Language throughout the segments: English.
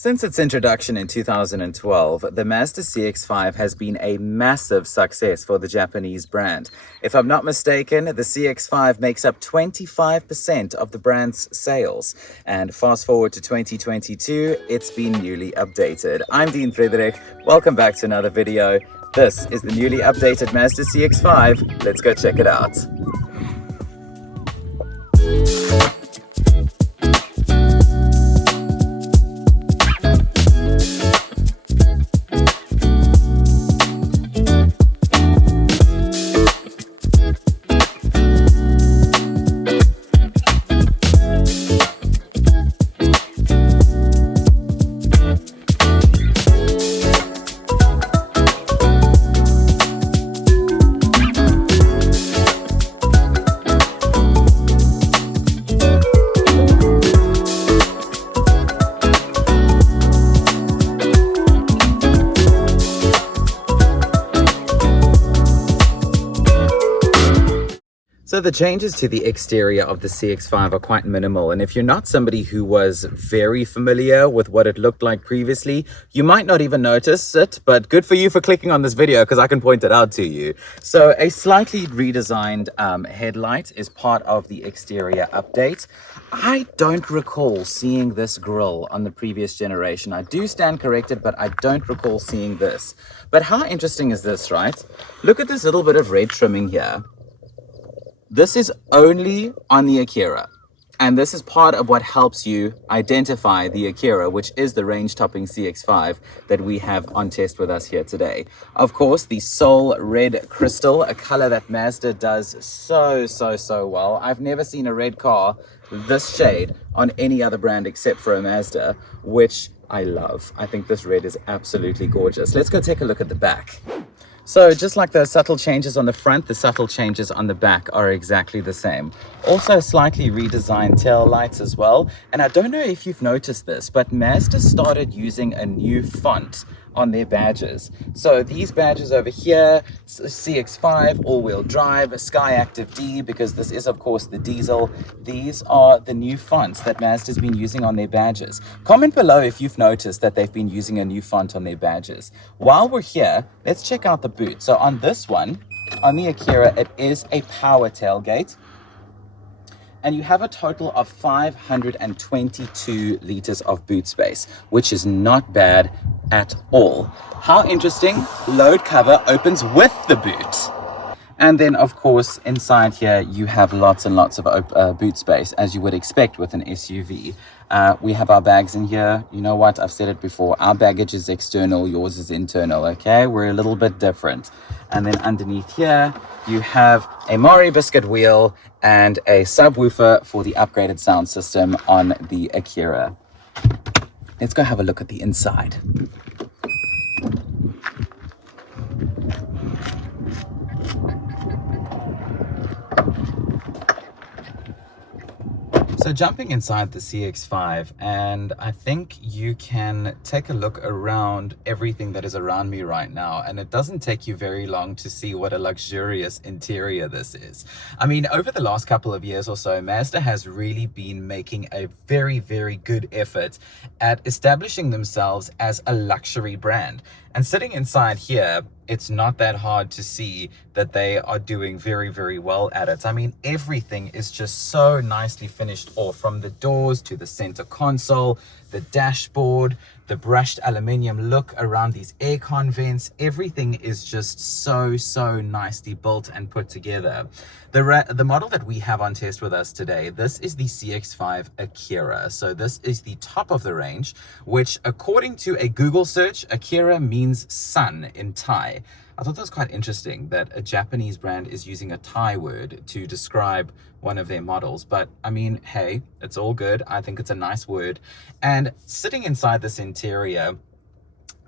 Since its introduction in 2012, the Mazda CX-5 has been a massive success for the Japanese brand. If I'm not mistaken, the CX-5 makes up 25% of the brand's sales. And fast forward to 2022, it's been newly updated. I'm Friederich. Welcome back to another video. This is the newly updated Mazda CX-5. Let's go check it out. So the changes to the exterior of the CX-5 are quite minimal, and if you're not somebody who was very familiar with what it looked like previously, you might not even notice it, but good for you for clicking on this video because I can point it out to you. So a slightly redesigned headlight is part of the exterior update. I don't recall seeing this grille on the previous generation. I do stand corrected, but I don't recall seeing this. But how interesting is this, right? Look at this little bit of red trimming here. This is only on the Akira, and this is part of what helps you identify the Akira, which is the range-topping CX-5 that we have on test with us here today. Of course, the Soul Red Crystal, a color that Mazda does so well. I've never seen a red car this shade on any other brand except for a Mazda, which I love. I think this red is absolutely gorgeous. Let's go take a look at the back. So just like the subtle changes on the front, the subtle changes on the back are exactly the same. Also slightly redesigned tail lights as well. And I don't know if you've noticed this, but Mazda started using a new font on their badges. So these badges over here, CX-5, all-wheel drive, Sky Active D, because this is of course the diesel. These are the new fonts that Mazda's been using on their badges. Comment below if you've noticed that they've been using a new font on their badges. While we're here, let's check out the boot. So on this one, on the Akira, it is a power tailgate. And you have a total of 522 liters of boot space, which is not bad at all. How interesting, load cover opens with the boot. And then of course, inside here, you have lots and lots of boot space, as you would expect with an SUV. We have our bags in here. You know what? I've said it before. Our baggage is external. Yours is internal, okay? We're a little bit different. And then underneath here, you have a Mari biscuit wheel and a subwoofer for the upgraded sound system on the Akira. Let's go have a look at the inside. So jumping inside the CX-5, and I think you can take a look around everything that is around me right now, and it doesn't take you very long to see what a luxurious interior this is. I mean, over the last couple of years or so, Mazda has really been making a very good effort at establishing themselves as a luxury brand. And sitting inside here, it's not that hard to see that they are doing very well at it. I mean, everything is just so nicely finished off, from the doors to the center console, the dashboard, the brushed aluminium look around these aircon vents. Everything is just so nicely built and put together. The model that we have on test with us today, this is the CX-5 Akira. So this is the top of the range, which according to a Google search, Akira means sun in Thai. I thought that was quite interesting that a Japanese brand is using a Thai word to describe one of their models. But I mean, hey, it's all good. I think it's a nice word. And sitting inside this interior,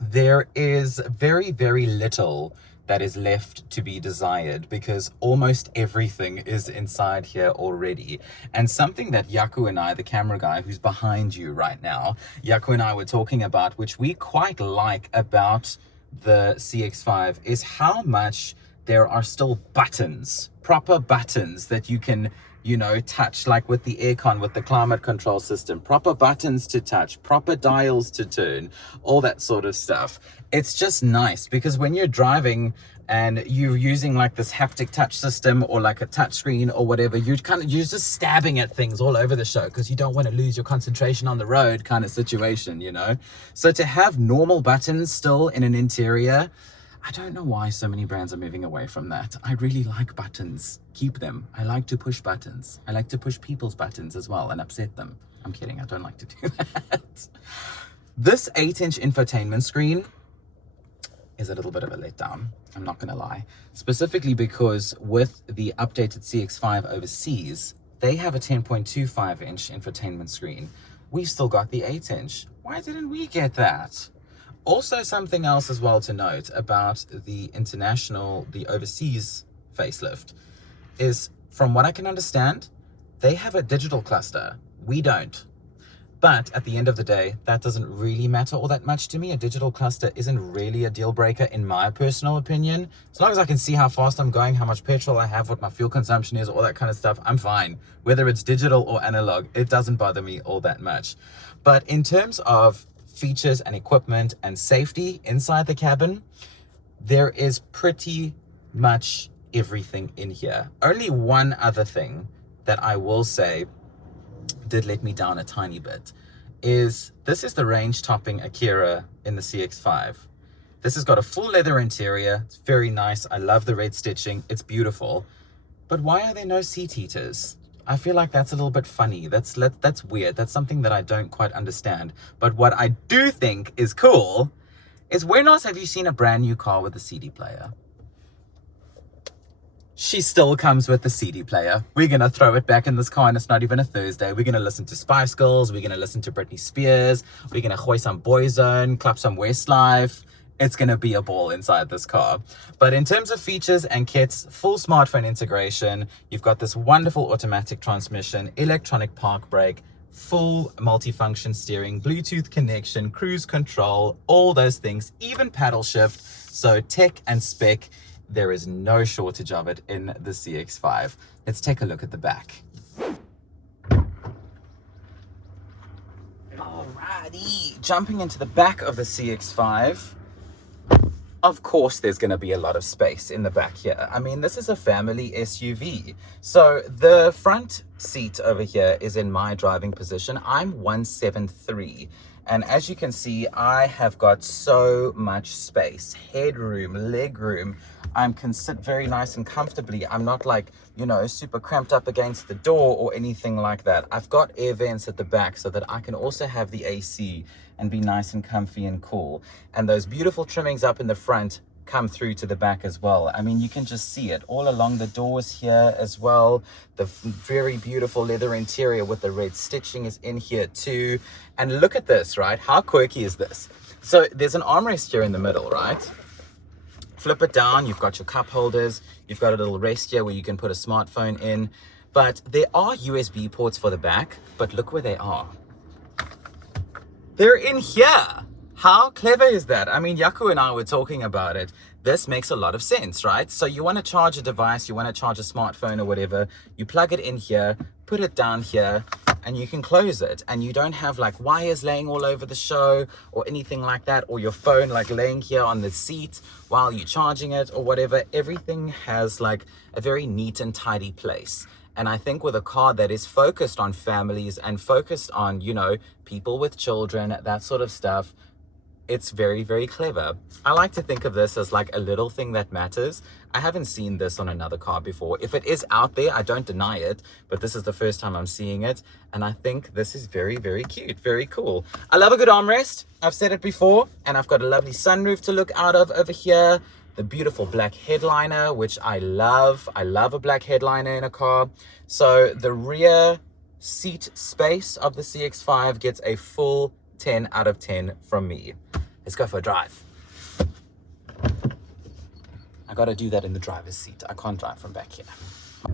there is very little that is left to be desired, because almost everything is inside here already. And something that Yaku and I, the camera guy who's behind you right now, Yaku and I were talking about, which we quite like about the CX-5, is how much there are still buttons, proper buttons that you can you know, touch, like with the aircon, with the climate control system, proper buttons to touch, proper dials to turn, all that sort of stuff. It's just nice because when you're driving and you're using like this haptic touch system or like a touch screen or whatever, you're just stabbing at things all over the show because you don't want to lose your concentration on the road kind of situation, you know? So to have normal buttons still in an interior, I don't know why so many brands are moving away from that. I really like buttons. Keep them. I like to push buttons. I like to push people's buttons as well and upset them. I'm kidding. I don't like to do that. This 8-inch infotainment screen is a little bit of a letdown. I'm not going to lie. Specifically because with the updated CX-5 overseas, they have a 10.25-inch infotainment screen. We've still got the 8-inch. Why didn't we get that? Also, something else as well to note about the overseas facelift is, from what I can understand, they have a digital cluster. We don't. But at the end of the day, that doesn't really matter all that much to me. A digital cluster isn't really a deal breaker in my personal opinion. As long as I can see how fast I'm going, how much petrol I have, what my fuel consumption is, all that kind of stuff, I'm fine. Whether it's digital or analog, it doesn't bother me all that much. But in terms of features and equipment and safety inside the cabin, there is pretty much everything in here. Only one other thing that I will say did let me down a tiny bit is this is the range topping Akira in the CX-5. This has got a full leather interior. It's very nice. I love the red stitching. It's beautiful. But why are there no seat heaters? I feel like that's a little bit funny. That's weird. That's something that I don't quite understand. But what I do think is cool is, when else have you seen a brand new car with a CD player? She still comes with the CD player. We're going to throw it back in this car, and it's not even a Thursday. We're going to listen to Spice Girls. We're going to listen to Britney Spears. We're going to hoist some Boyzone, clap some Westlife. It's going to be a ball inside this car. But in terms of features and kits, full smartphone integration. You've got this wonderful automatic transmission, electronic park brake, full multifunction steering, Bluetooth connection, cruise control, all those things, even paddle shift. So tech and spec, there is no shortage of it in the CX-5. Let's take a look at the back. Alrighty, jumping into the back of the CX-5. Of course, there's going to be a lot of space in the back here. I mean, this is a family SUV. So the front seat over here is in my driving position. I'm 173. And as you can see, I have got so much space, headroom, legroom. I'm very nice and comfortably. I'm not like, you know, super cramped up against the door or anything like that. I've got air vents at the back so that I can also have the AC and be nice and comfy and cool. And those beautiful trimmings up in the front come through to the back as well. I mean, you can just see it all along the doors here as well. The very beautiful leather interior with the red stitching is in here too. And look at this, right? How quirky is this? So there's an armrest here in the middle, right? Flip it down, you've got your cup holders, you've got a little rest here where you can put a smartphone in. But there are USB ports for the back, but look where they are. They're in here. How clever is that? I mean, Yaku and I were talking about it. This makes a lot of sense, right? So you want to charge a device, you want to charge a smartphone or whatever, you plug it in here, put it down here, and you can close it. And you don't have like wires laying all over the show or anything like that, or your phone like laying here on the seat while you're charging it or whatever. Everything has like a very neat and tidy place. And I think with a car that is focused on families and focused on, you know, people with children, that sort of stuff, it's very, very clever. I like to think of this as like a little thing that matters. I haven't seen this on another car before. If it is out there, I don't deny it, but this is the first time I'm seeing it. And I think this is very, very cute, very cool. I love a good armrest. I've said it before, and I've got a lovely sunroof to look out of over here. The beautiful black headliner, which I love. I love a black headliner in a car. So the rear seat space of the CX-5 gets a full 10 out of 10 from me. Let's go for a drive. I gotta do that in the driver's seat. I can't drive from back here.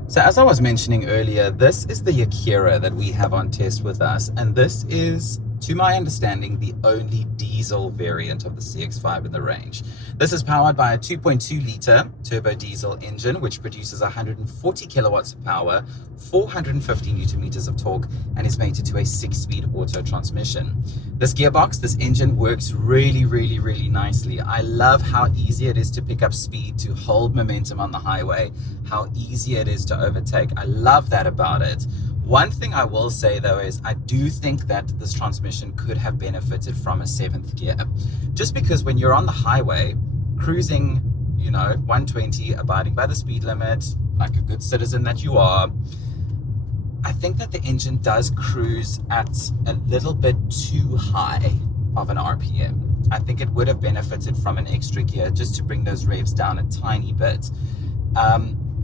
So as I was mentioning earlier, this is the Akira that we have on test with us, and this is to my understanding, the only diesel variant of the CX-5 in the range. This is powered by a 2.2-litre turbo diesel engine, which produces 140 kilowatts of power, 450 newton meters of torque, and is mated to a 6-speed auto transmission. This gearbox, this engine works really, really, really nicely. I love how easy it is to pick up speed, to hold momentum on the highway, how easy it is to overtake. I love that about it. One thing I will say though is I do think that this transmission could have benefited from a 7th gear. Just because when you're on the highway, cruising, 120, abiding by the speed limit, like a good citizen that you are, I think that the engine does cruise at a little bit too high of an RPM. I think it would have benefited from an extra gear just to bring those revs down a tiny bit.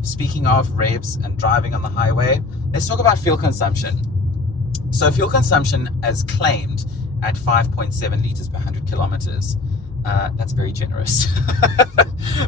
Speaking of revs and driving on the highway, let's talk about fuel consumption. So fuel consumption as claimed at 5.7 liters per 100 kilometers. That's very generous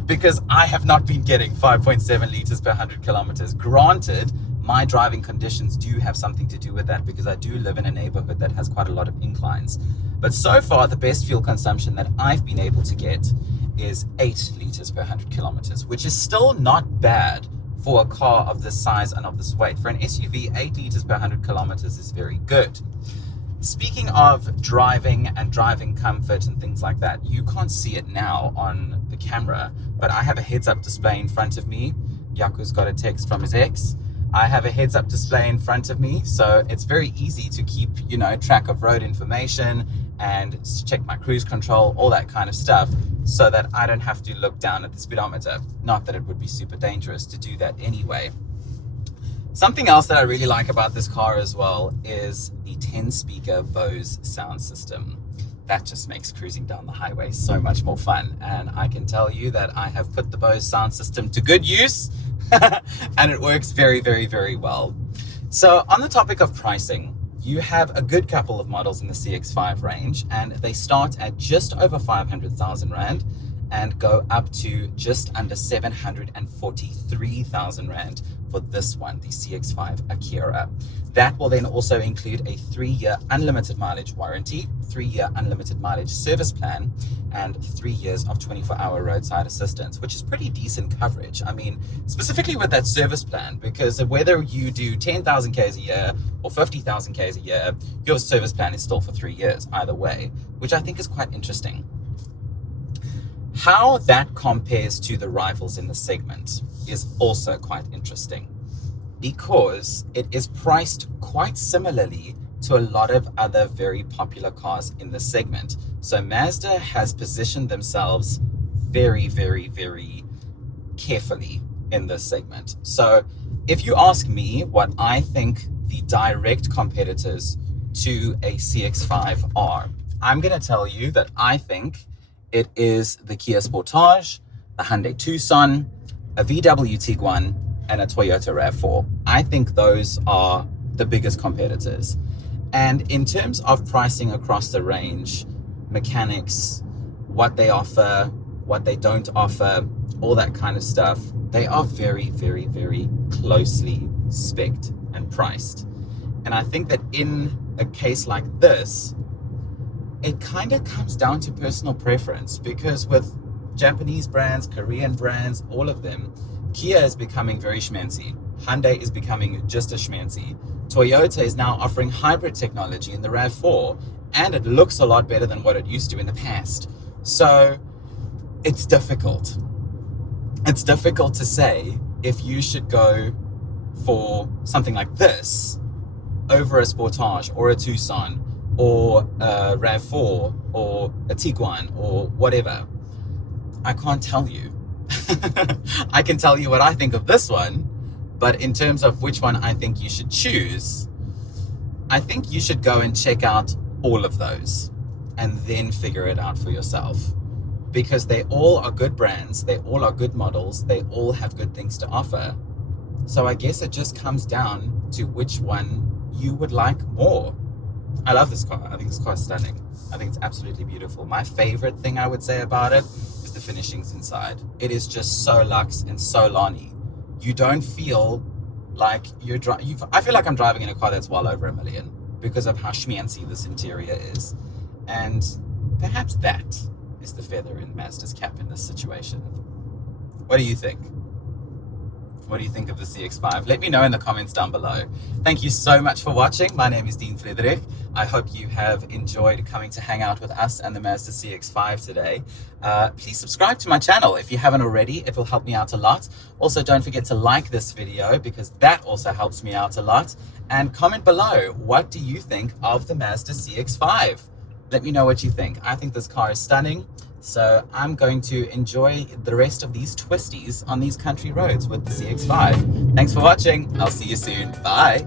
because I have not been getting 5.7 liters per 100 kilometers. Granted, my driving conditions do have something to do with that because I do live in a neighborhood that has quite a lot of inclines. But so far, the best fuel consumption that I've been able to get is 8 liters per 100 kilometers, which is still not bad for a car of this size and of this weight. For an SUV, 8 liters per 100 kilometers is very good. Speaking of driving and driving comfort and things like that, you can't see it now on the camera, but I have a heads-up display in front of me. Yaku's got a text from his ex. I have a heads-up display in front of me, so it's very easy to keep, track of road information and check my cruise control, all that kind of stuff, so that I don't have to look down at the speedometer. Not that it would be super dangerous to do that anyway. Something else that I really like about this car as well is the 10-speaker Bose sound system. That just makes cruising down the highway so much more fun. And I can tell you that I have put the Bose sound system to good use and it works very, very, very well. So on the topic of pricing, you have a good couple of models in the CX-5 range, and they start at just over 500,000 Rand and go up to just under 743,000 Rand for this one, the CX-5 Akira. That will then also include a 3-year unlimited mileage warranty, 3-year unlimited mileage service plan, and 3 years of 24-hour roadside assistance, which is pretty decent coverage. I mean, specifically with that service plan, because whether you do 10,000 Ks a year or 50,000 Ks a year, your service plan is still for 3 years either way, which I think is quite interesting. How that compares to the rivals in the segment is also quite interesting, because it is priced quite similarly to a lot of other very popular cars in the segment. So Mazda has positioned themselves very, very, very carefully in this segment. So if you ask me what I think the direct competitors to a CX-5 are, I'm going to tell you that I think it is the Kia Sportage, the Hyundai Tucson, a VW Tiguan, and a Toyota RAV4. I think those are the biggest competitors. And in terms of pricing across the range, mechanics, what they offer, what they don't offer, all that kind of stuff, they are very, very, very closely spec'd and priced. And I think that in a case like this, it kind of comes down to personal preference, because with Japanese brands, Korean brands, all of them, Kia is becoming very schmancy. Hyundai is becoming just as schmancy. Toyota is now offering hybrid technology in the RAV4, and it looks a lot better than what it used to in the past. So it's difficult. It's difficult to say if you should go for something like this over a Sportage or a Tucson or a RAV4 or a Tiguan or whatever. I can't tell you. I can tell you what I think of this one, but in terms of which one I think you should choose, I think you should go and check out all of those and then figure it out for yourself, because they all are good brands, they all are good models, they all have good things to offer. So I guess it just comes down to which one you would like more. I love this car. I think this car is stunning. I think it's absolutely beautiful. My favorite thing I would say about it is the finishings inside. It is just so luxe and so Lani. You don't feel like you're I feel like I'm driving in a car that's well over $1 million, because of how schmancy this interior is. And perhaps that is the feather in Mazda's cap in this situation. What do you think? What do you think of the CX-5? Let me know in the comments down below. Thank you so much for watching. My name is Dean Friederich. I hope you have enjoyed coming to hang out with us and the Mazda CX-5 today. Please subscribe to my channel if you haven't already. It will help me out a lot. Also, don't forget to like this video because that also helps me out a lot. And comment below, what do you think of the Mazda CX-5? Let me know what you think. I think this car is stunning. So I'm going to enjoy the rest of these twisties on these country roads with the CX-5. Thanks for watching. I'll see you soon. Bye.